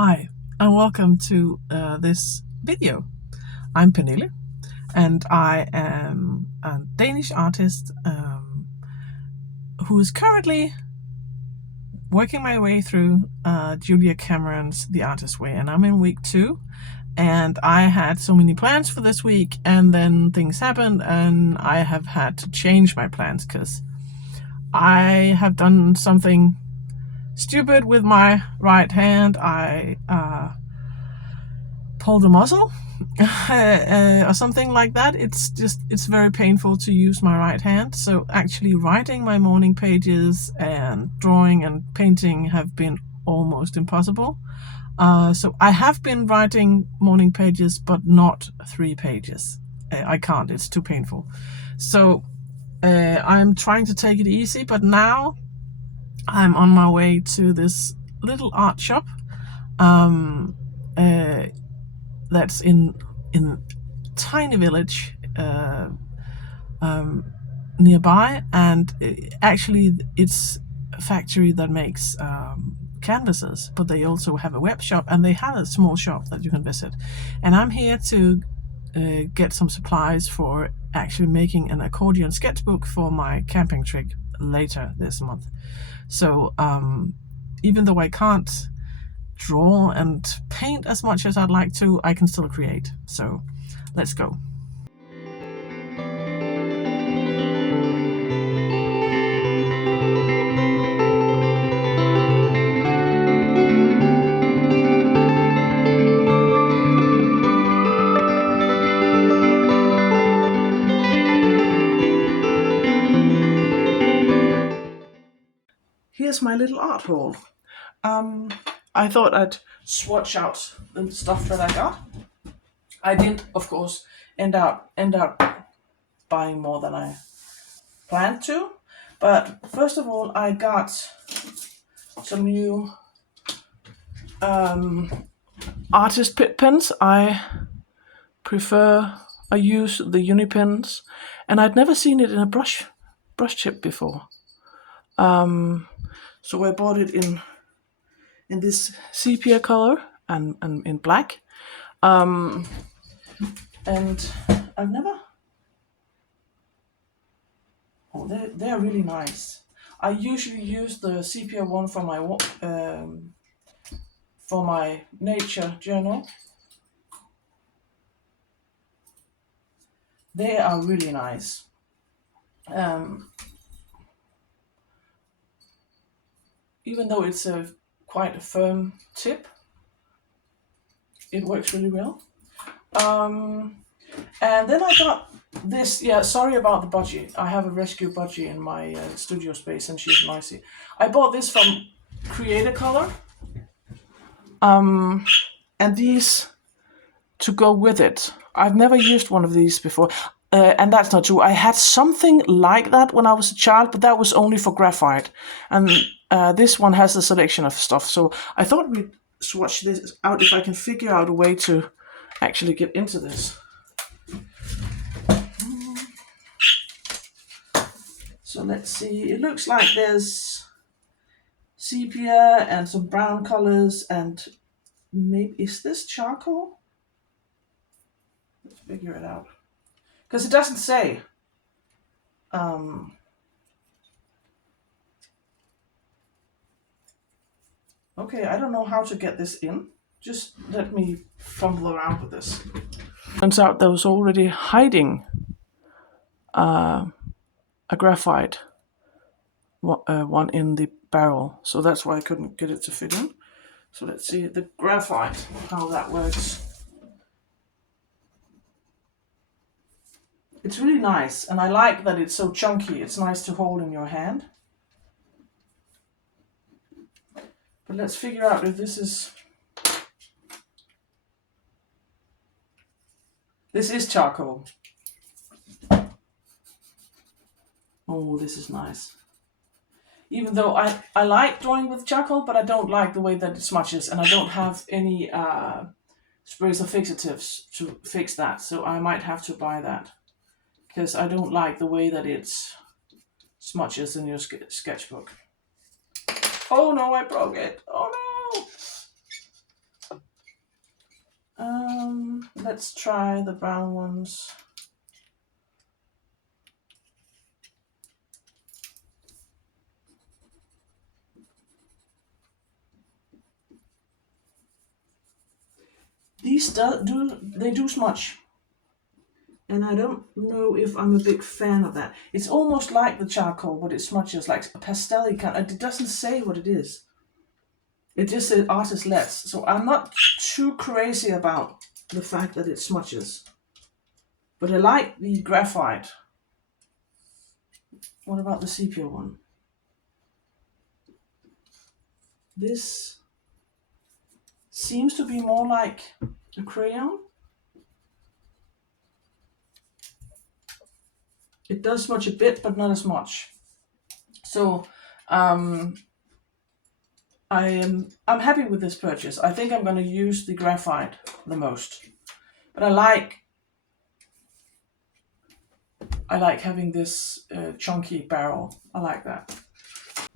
Hi, and welcome to this video. I'm Pernille, and I am a Danish artist who is currently working my way through Julia Cameron's The Artist Way, and I'm in week 2. And I had so many plans for this week, and then things happened, and I have had to change my plans because I have done something stupid with my right hand. I pulled a muscle or something like that. It's very painful to use my right hand. So actually writing my morning pages and drawing and painting have been almost impossible. So I have been writing morning pages, but not 3 pages. I can't, it's too painful. So I'm trying to take it easy, but now I'm on my way to this little art shop that's in tiny village nearby, and actually it's a factory that makes canvases, but they also have a web shop, and they have a small shop that you can visit. And I'm here to get some supplies for actually making an accordion sketchbook for my camping trip later this month. So even though I can't draw and paint as much as I'd like to, I can still create. So let's go. Here's my little art haul. I thought I'd swatch out the stuff that I got. I did, of course, end up buying more than I planned to. But first of all, I got some new artist pens. I use the uni pens, and I'd never seen it in a brush tip before. So I bought it in this sepia color and in black. And I've never. Oh, they're really nice. I usually use the sepia one for my nature journal. They are really nice. Even though it's quite a firm tip, it works really well. And then I got this. Yeah, sorry about the budgie. I have a rescue budgie in my studio space, and she's noisy. I bought this from Creator Color. And these to go with it. I've never used one of these before. And that's not true. I had something like that when I was a child, but that was only for graphite. And this one has a selection of stuff. So I thought we'd swatch this out if I can figure out a way to actually get into this. So let's see. It looks like there's sepia and some brown colors, and maybe, is this charcoal? Let's figure it out. Because it doesn't say. Okay, I don't know how to get this in. Just let me fumble around with this. Turns out there was already hiding a graphite one in the barrel, so that's why I couldn't get it to fit in. So let's see the graphite, how that works. It's really nice, and I like that it's so chunky. It's nice to hold in your hand. But let's figure out if this is charcoal. Oh, this is nice. Even though I like drawing with charcoal, but I don't like the way that it smudges, and I don't have any sprays or fixatives to fix that, so I might have to buy that, because I don't like the way that it smudges in your sketchbook. Oh no, I broke it. Oh no! Let's try the brown ones. These do smudge, and I don't know if I'm a big fan of that. It's almost like the charcoal, but it smudges like a pastel kind. It doesn't say what it is. It just says artist lets, so I'm not too crazy about the fact that it smudges. But I like the graphite. What about the sepia one? This seems to be more like a crayon. It does smudge a bit, but not as much. So I'm happy with this purchase. I think I'm going to use the graphite the most. But I like having this chunky barrel. I like that.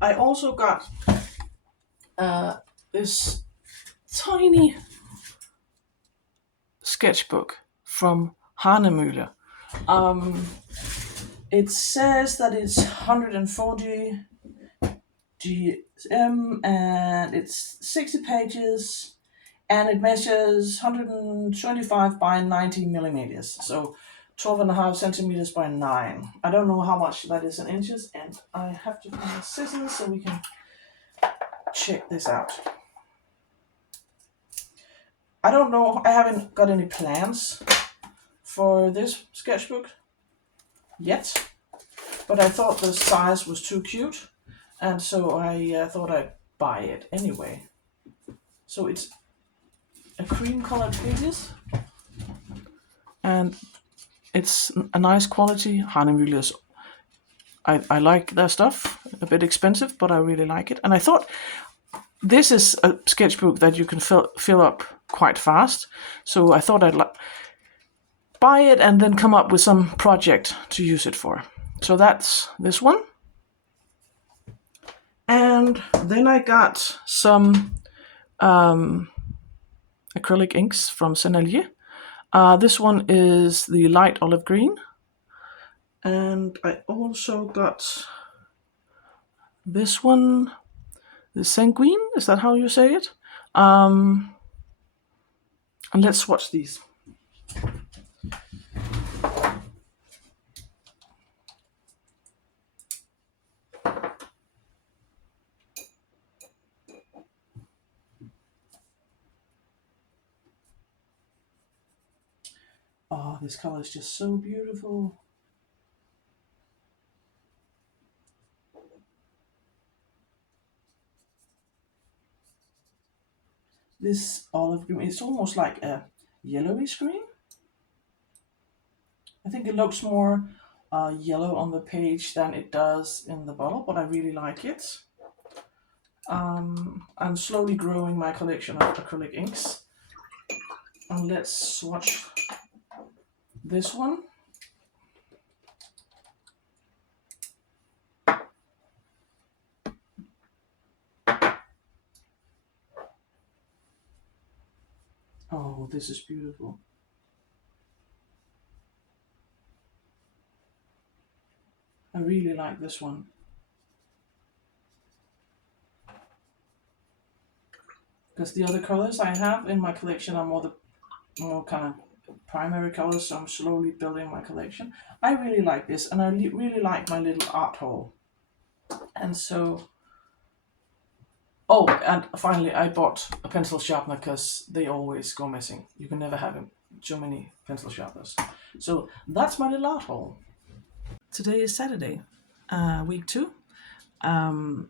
I also got this tiny sketchbook from Hanemühle. It says that it's 140 GSM and it's 60 pages and it measures 125 by 90 millimeters. So 12.5 centimeters by 9. I don't know how much that is in inches, and I have to find scissors so we can check this out. I don't know, I haven't got any plans for this sketchbook yet, but I thought the size was too cute, and so I thought I'd buy it anyway. So it's a cream colored pages, and it's a nice quality. Hanemühle is, I like their stuff, a bit expensive, but I really like it. And I thought this is a sketchbook that you can fill up quite fast, so I thought I'd buy it and then come up with some project to use it for. So that's this one. And then I got some acrylic inks from Sennelier. This one is the light olive green. And I also got this one, the sanguine, is that how you say it? And let's swatch these. Oh, this color is just so beautiful. This olive green, it's almost like a yellowish green. I think it looks more yellow on the page than it does in the bottle, but I really like it. I'm slowly growing my collection of acrylic inks. And let's swatch this one. Oh, this is beautiful. I really like this one. Because the other colors I have in my collection are more kind of primary colors, so I'm slowly building my collection. I really like this, and I really like my little art haul. And so, oh, and finally I bought a pencil sharpener because they always go missing. You can never have too many pencil sharpeners. So that's my little art haul. Today is Saturday, week 2.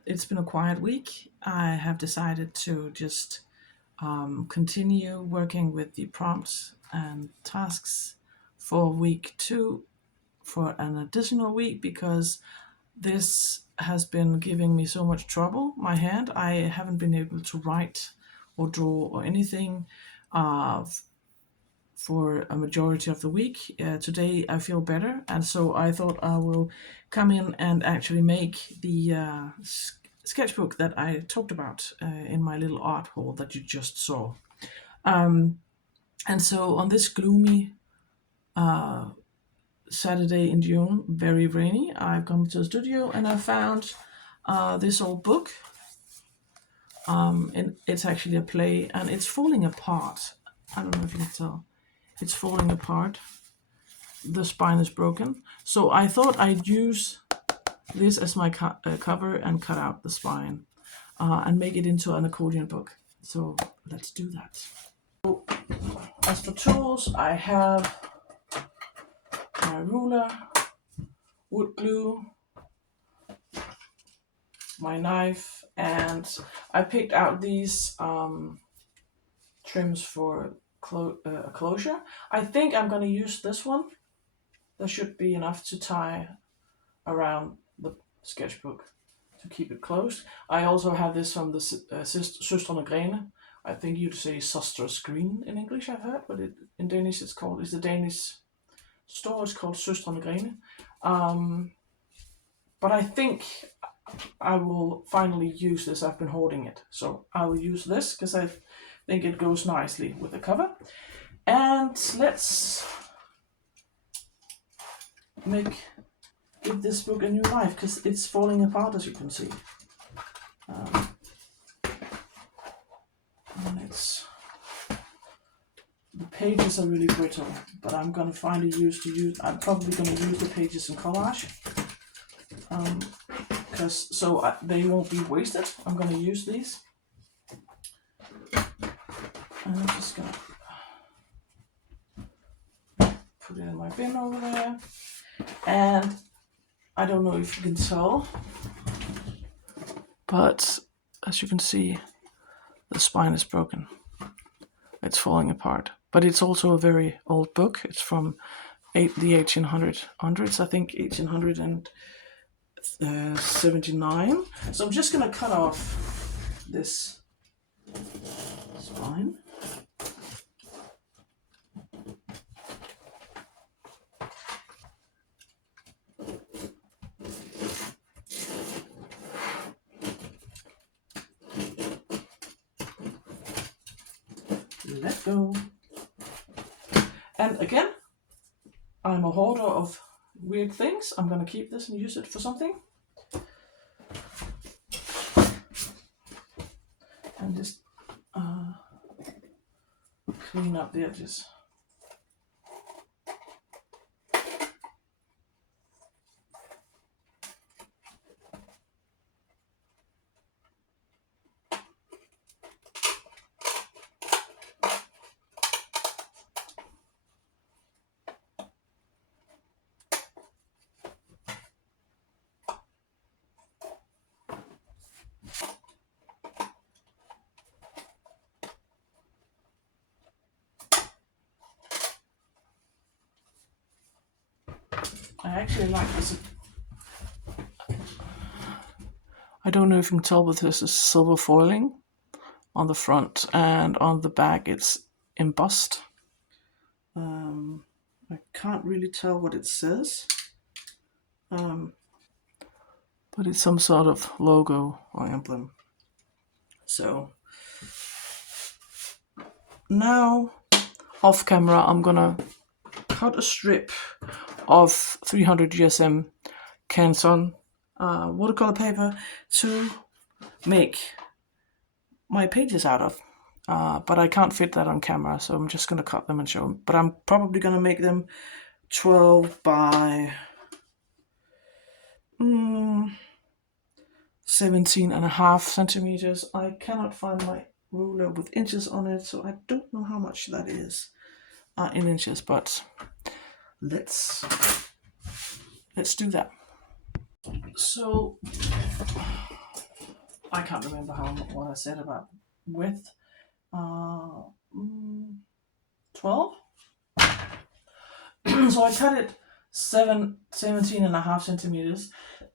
It's been a quiet week. I have decided to just continue working with the prompts and tasks for week 2 for an additional week, because this has been giving me so much trouble. My hand, I haven't been able to write or draw or anything for a majority of the week. Today I feel better, and so I thought I will come in and actually make the sketchbook that I talked about in my little art haul that you just saw. And so on this gloomy Saturday in June, very rainy, I've come to the studio and I found this old book. And it's actually a play, and it's falling apart. I don't know if you can tell. It's falling apart. The spine is broken. So I thought I'd use this as my cover and cut out the spine and make it into an accordion book. So let's do that. So, as for tools, I have my ruler, wood glue, my knife, and I picked out these trims for closure. I think I'm going to use this one. There should be enough to tie around the sketchbook to keep it closed. I also have this from the Søstrene Grene. I think you'd say Søstres Green in English, I've heard, but in Danish it's the Danish store is called Søstrene Grene. But I think I will finally use this. I've been hoarding it. So I will use this because I think it goes nicely with the cover. And let's give this book a new life because it's falling apart, as you can see. And the pages are really brittle, but I'm gonna find a use to use. I'm probably gonna use the pages in collage, because they won't be wasted. I'm gonna use these, and I'm just gonna put it in my bin over there. And I don't know if you can tell, but as you can see, the spine is broken. It's falling apart. But it's also a very old book. It's from the 1800s, I think, 1879. So I'm just going to cut off this spine. Let go. And again, I'm a hoarder of weird things. I'm going to keep this and use it for something. And just clean up the edges. I actually like this. I don't know if you can tell, but this is silver foiling on the front, and on the back it's embossed. I can't really tell what it says, but it's some sort of logo or emblem. So now, off camera, I'm gonna cut a strip of 300 GSM Canson watercolor paper to make my pages out of. But I can't fit that on camera, so I'm just gonna cut them and show them. But I'm probably gonna make them 12 by 17.5 centimeters. I cannot find my ruler with inches on it, so I don't know how much that is in inches, but let's do that. So I can't remember what I said about width. 12. So I cut it 17.5 centimeters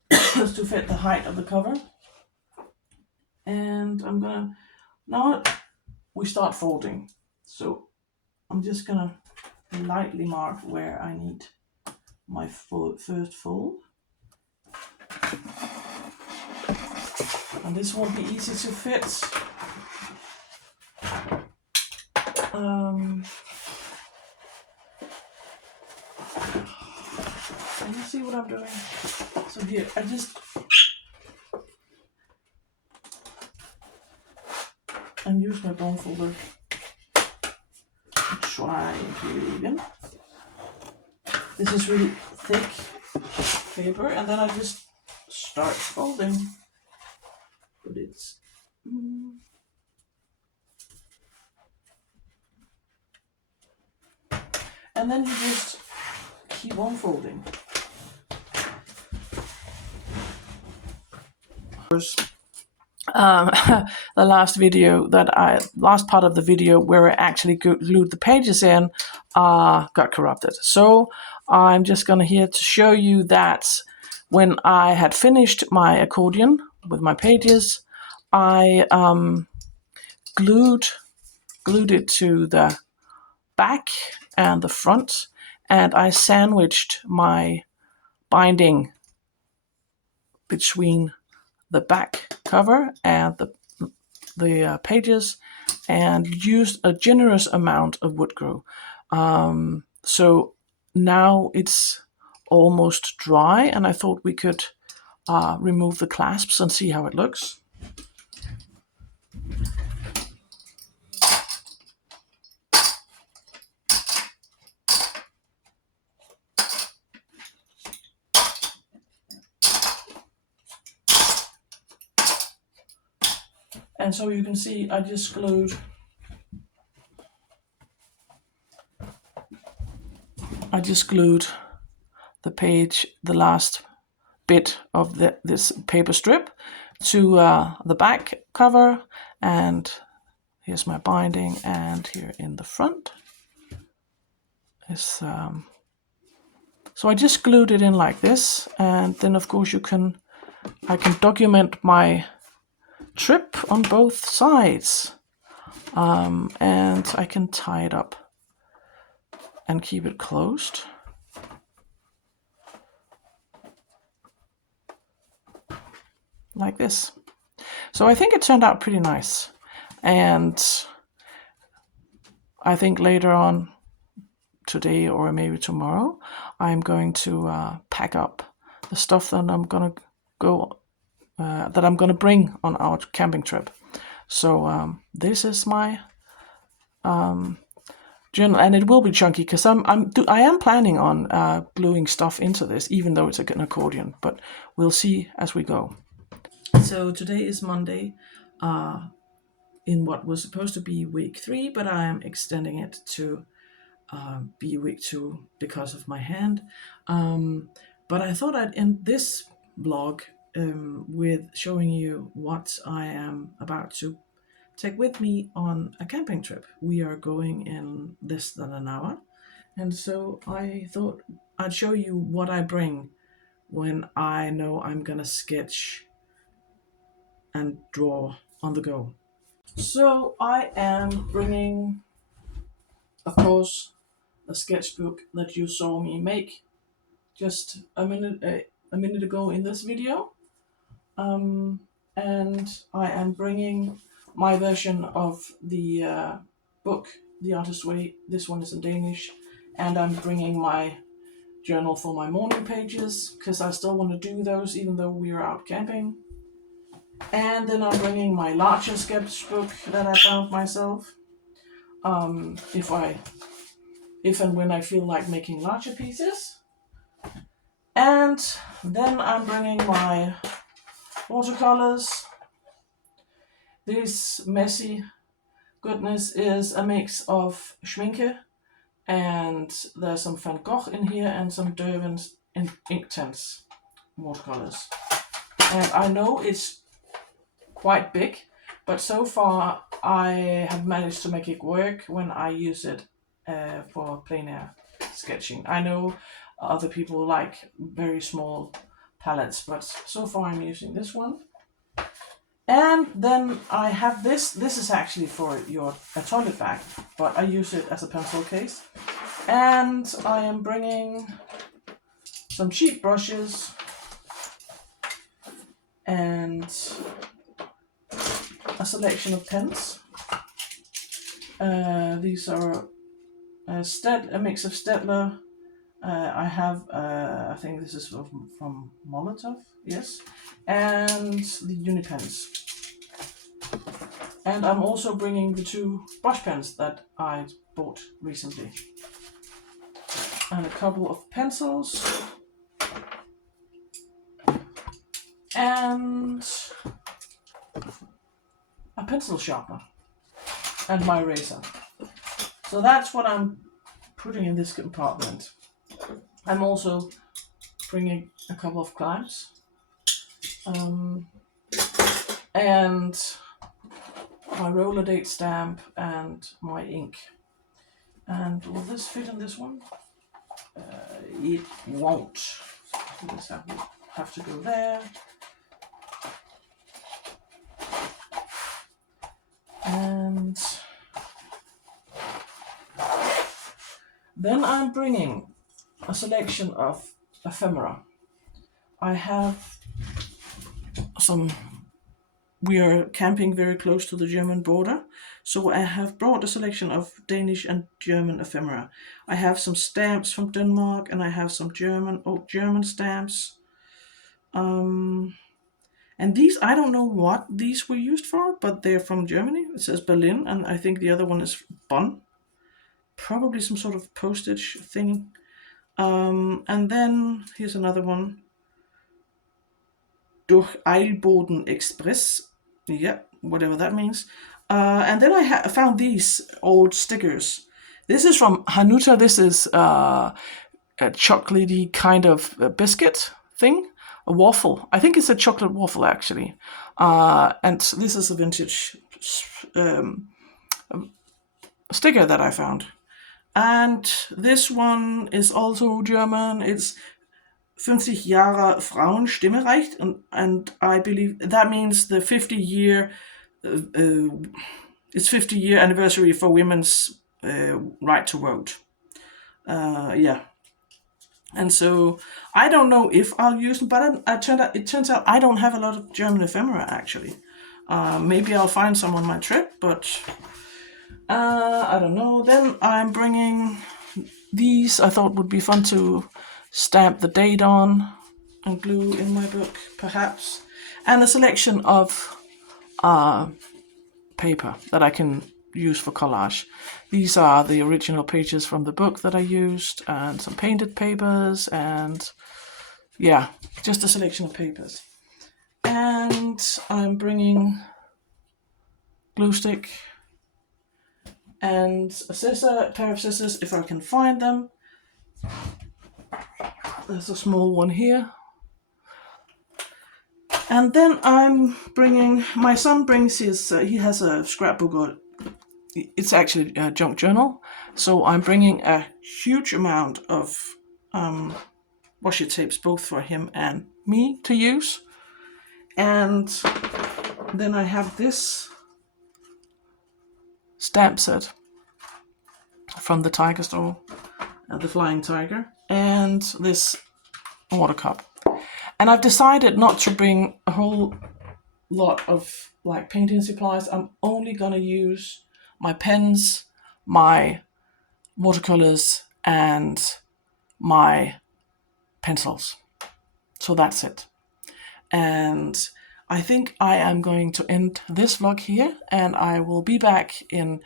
to fit the height of the cover. And I'm gonna, now we start folding. So I'm just gonna lightly mark where I need my first fold. And this won't be easy to fit. I'm doing. So here, I just use my bone folder to try and glue it even. This is really thick paper, and then I just start folding. But it's and then you just keep on folding. The last part of the video where I actually glued the pages in got corrupted. So I'm just gonna here to show you that when I had finished my accordion with my pages, I glued it to the back and the front, and I sandwiched my binding between the back cover and the pages, and used a generous amount of wood glue. So now it's almost dry, and I thought we could remove the clasps and see how it looks. And so you can see I just glued the page, the last bit of this paper strip, to the back cover, and here's my binding, and here in the front is so I just glued it in like this, and then of course I can document my trip on both sides, and I can tie it up and keep it closed. Like this. So I think it turned out pretty nice, and I think later on today or maybe tomorrow I'm going to pack up the stuff that I'm gonna bring on our camping trip. So this is my journal, and it will be chunky because I am planning on gluing stuff into this, even though it's an accordion, but we'll see as we go. So today is Monday, in what was supposed to be week 3, but I am extending it to be week 2 because of my hand. But I thought I'd end this vlog with showing you what I am about to take with me on a camping trip. We are going in less than an hour, and so I thought I'd show you what I bring when I know I'm gonna sketch and draw on the go. So I am bringing, of course, a sketchbook that you saw me make just a minute ago in this video, and I am bringing my version of the book, The Artist's Way. This one is in Danish, and I'm bringing my journal for my morning pages because I still want to do those even though we are out camping. And then I'm bringing my larger sketchbook that I found myself. If and when I feel like making larger pieces. And then I'm bringing my watercolors. This messy goodness is a mix of Schminke, and there's some Van Gogh in here and some Derwent's Inktense watercolors. And I know it's quite big, but so far I have managed to make it work when I use it for plein air sketching. I know other people like very small palettes, but so far I'm using this one. And then I have this. This is actually for a toilet bag, but I use it as a pencil case. And I am bringing some cheap brushes and a selection of pens. These are a mix of Staedtler, I have, I think this is from Molotov, yes, and the Unipens. And I'm also bringing the 2 brush pens that I bought recently. And a couple of pencils. And a pencil sharpener. And my eraser. So that's what I'm putting in this compartment. I'm also bringing a couple of clamps. And my roller date stamp and my ink. And will this fit in this one? It won't. So this have to go there. And then I'm bringing a selection of ephemera. I have some. We are camping very close to the German border, so I have brought a selection of Danish and German ephemera. I have some stamps from Denmark, and I have some German stamps. And these, I don't know what these were used for, but they're from Germany. It says Berlin, and I think the other one is Bonn. Probably some sort of postage thing. And then here's another one. Durch Eilboden Express. Yeah, whatever that means. And then I found these old stickers. This is from Hanuta. This is a chocolatey kind of biscuit thing. A waffle. I think it's a chocolate waffle, actually. And this is a vintage sticker that I found. And this one is also German. It's 50 Jahre Frauenstimmrecht, and I believe that means the 50-year it's 50-year anniversary for women's right to vote. Yeah. And so I don't know if I'll use them, but it turns out I don't have a lot of German ephemera, actually. Maybe I'll find some on my trip, but I don't know. Then I'm bringing these. I thought would be fun to stamp the date on and glue in my book, perhaps. And a selection of paper that I can use for collage. These are the original pages from the book that I used, and some painted papers, and yeah, just a selection of papers. And I'm bringing glue stick and a pair of scissors if I can find them. There's a small one here. And then I'm bringing, my son brings his, he has a scrapbook, or it's actually a junk journal. So I'm bringing a huge amount of washi tapes, both for him and me to use. And then I have this stamp set from the Tiger store, the Flying Tiger, and this water cup. And I've decided not to bring a whole lot of like painting supplies. I'm only gonna use my pens, my watercolors, and my pencils. So that's it. And I think I am going to end this vlog here, and I will be back in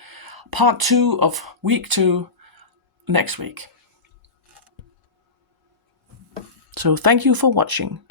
part 2 of week 2 next week. So thank you for watching.